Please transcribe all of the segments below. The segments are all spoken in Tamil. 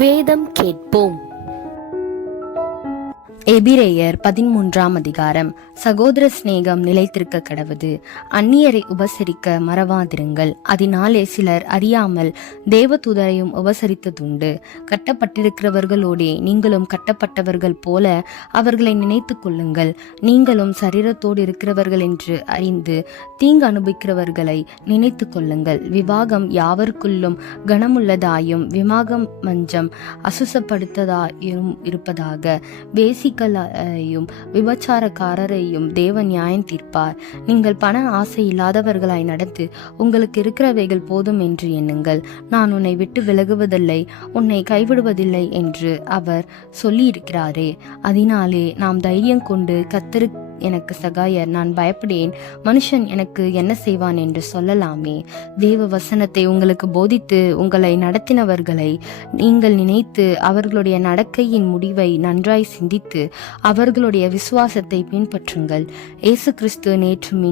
வேதம் கேட்போம். எபிரேயர் 13 அதிகாரம். சகோதர சிநேகம் நிலைத்திருக்க கடவது, அந்நியரை உபசரிக்க மறவாதிருங்கள். அதனாலே சிலர் அறியாமல் தேவதூதரையும் உபசரித்ததுண்டு. கட்டப்பட்டிருக்கிறவர்களோடே நீங்களும் கட்டப்பட்டவர்கள் போல அவர்களை நினைத்து கொள்ளுங்கள். நீங்களும் சரீரத்தோடு இருக்கிறவர்கள் என்று அறிந்து தீங்கு அனுபவிக்கிறவர்களை நினைத்து கொள்ளுங்கள். விவாகம் யாவருக்குள்ளும் கனமுள்ளதாயும் விவாகம் மஞ்சம் அசுசப்படுத்ததாயும் இருப்பதாக. வேசிகளையும் விபச்சாரக்காரரையும் தேவன் நியாயம் தீர்ப்பார். நீங்கள் பண ஆசை இல்லாதவர்களாய் நடந்து உங்களுக்கு இருக்கிறவைகள் போதும் என்று எண்ணுங்கள். நான் உன்னை விட்டு விலகுவதில்லை, உன்னை கைவிடுவதில்லை என்று அவர் சொல்லியிருக்கிறாரே. அதனாலே நாம் தைரியம் கொண்டு கர்த்தருக்கு எனக்கு சகாயர், நான் பயப்படேன், மனுஷன் எனக்கு என்ன செய்வான் என்று சொல்லலாமே. தேவ வசனத்தை உங்களுக்கு போதித்து உங்களை நடத்தினவர்களை நீங்கள் நினைத்து அவர்களுடைய நடக்கையின் முடிவை நன்றாய் சிந்தித்து அவர்களுடைய விசுவாசத்தை பின்பற்றுங்கள். இயேசு கிறிஸ்து நேற்றும்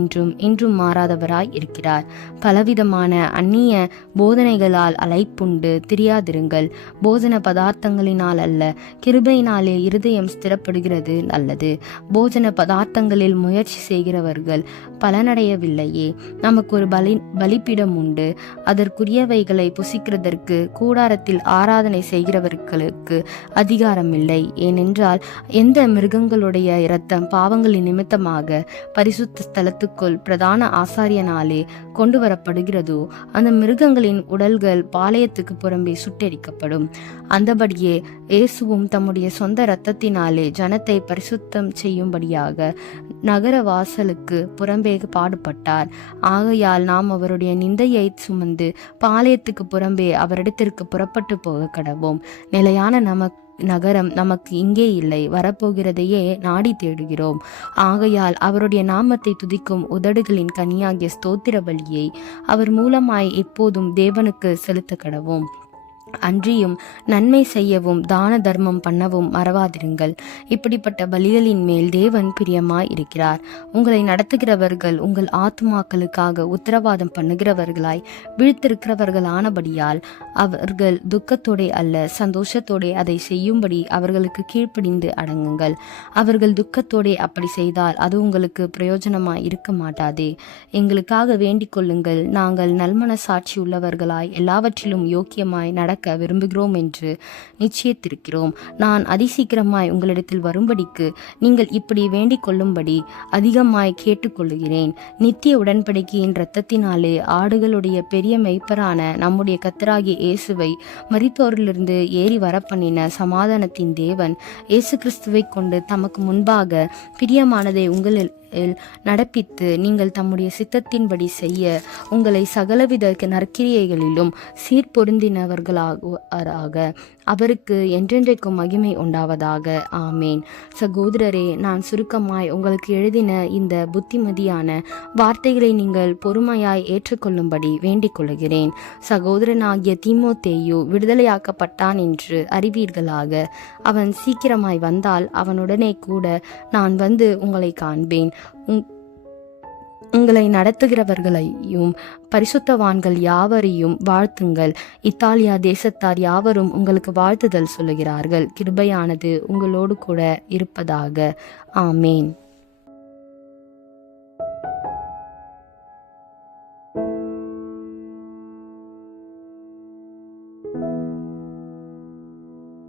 இன்றும் மாறாதவராய் இருக்கிறார். பலவிதமான அந்நிய போதனைகளால் அலைப்புண்டு திரியாதிருங்கள். போஜன பதார்த்தங்களினால் அல்ல, கிருபையினாலே இருதயம் ஸ்திரப்படுகிறது நல்லது. போஜன பதார்த்தங்களில் முயற்சி செய்கிறவர்கள் பலனடையவில்லையே. நமக்கு ஒரு பலிபீடம் உண்டு, அதற்குரியவைகளை புசிக்கிறதற்கு கூடாரத்தில் ஆராதனை செய்கிறவர்களுக்கு அதிகாரம் இல்லை. ஏனென்றால் எந்த மிருகங்களுடைய இரத்தம் பாவங்களின் நிமித்தமாக பரிசுத்த ஸ்தலத்துக்குள் பிரதான ஆசாரியனாலே கொண்டு வரப்படுகிறதோ அந்த மிருகங்களின் உடல்கள் பாளையத்துக்கு புறம்பே சுட்டெரிக்கப்படும். அந்தபடியே இயேசுவும் தம்முடைய சொந்த இரத்தத்தினாலே ஜனத்தை பரிசுத்தம் செய்யும்படியாக நகர வாசலுக்கு புறம்பே பாடுபட்டார். ஆகையால் நாம் அவருடைய நிந்தையை சுமந்து பாளையத்துக்கு புறம்பே அவரிடத்திற்கு புறப்பட்டு போக கடவோம். நிலையான நகரம் நமக்கு இங்கே இல்லை, வரப்போகிறதையே நாடி தேடுகிறோம். ஆகையால் அவருடைய நாமத்தை துதிக்கும் உதடுகளின் கனியாகிய ஸ்தோத்திர பலியை அவர் மூலமாய் எப்போதும் தேவனுக்கு செலுத்த கடவோம். அன்றியும் நன்மை செய்யவும் தான தர்மம் பண்ணவும் மறவாதிருங்கள். இப்படிப்பட்ட பலிகளின் மேல் தேவன் பிரியமாய் இருக்கிறார். உங்களை நடத்துகிறவர்கள் உங்கள் ஆத்துமாக்களுக்காக உத்தரவாதம் பண்ணுகிறவர்களாய் விழித்திருக்கிறவர்கள் ஆனபடியால் அவர்கள் துக்கத்தோடே அல்ல சந்தோஷத்தோடே அதை செய்யும்படி அவர்களுக்கு கீழ்ப்படிந்து அடங்குங்கள். அவர்கள் துக்கத்தோடே அப்படி செய்தால் அது உங்களுக்கு பிரயோஜனமாய் இருக்க மாட்டாதே. எங்களுக்காக வேண்டிக் கொள்ளுங்கள். நாங்கள் நல்மன சாட்சி உள்ளவர்களாய் எல்லாவற்றிலும் யோக்கியமாய் நடக்க விரும்புகிறோம் என்று நிச்சயித்திருக்கிறோம். நான் அதிசீக்கிரமாய் உங்களிடத்தில் வரும்படிக்கு நீங்கள் இப்படி வேண்டிக் கொள்ளும்படி அதிகமாய் கேட்டுக்கொள்ளுகிறேன். நித்திய உடன்படிக்கையின் இரத்தத்தினாலே ஆடுகளுடைய பெரிய மெய்ப்பரான நம்முடைய கர்த்தராகிய இயேசுவை மரித்தோரிலிருந்து ஏறி வரப்பண்ணின சமாதானத்தின் தேவன் இயேசு கிறிஸ்துவை கொண்டு தமக்கு முன்பாக பிரியமானதை உங்களில் நடப்பித்து நீங்கள் தம்முடைய சித்தத்தின்படி செய்ய உங்களை சகலவித நற்கிரியைகளிலும் சீர்பொருந்தினவர்களாக அவருக்கு என்றென்றைக்கும் மகிமை உண்டாவதாக. ஆமேன். சகோதரரே, நான் சுருக்கமாய் உங்களுக்கு எழுதின இந்த புத்திமதியான வார்த்தைகளை நீங்கள் பொறுமையாய் ஏற்றுக்கொள்ளும்படி வேண்டிக் கொள்கிறேன். சகோதரனாகிய தீமோத்தேயு விடுதலையாக்கப்பட்டான் என்று அறிவீர்களாக. அவன் சீக்கிரமாய் வந்தால் அவனுடனே கூட நான் வந்து உங்களை காண்பேன். உங்களை நடத்துகிறவர்களையும் பரிசுத்தவான்கள் யாவரையும் வாழ்த்துங்கள். இத்தாலியா தேசத்தார் யாவரும் உங்களுக்கு வாழ்த்துதல் சொல்லுகிறார்கள். கிருபையானது உங்களோடு கூட இருப்பதாக. ஆமேன்.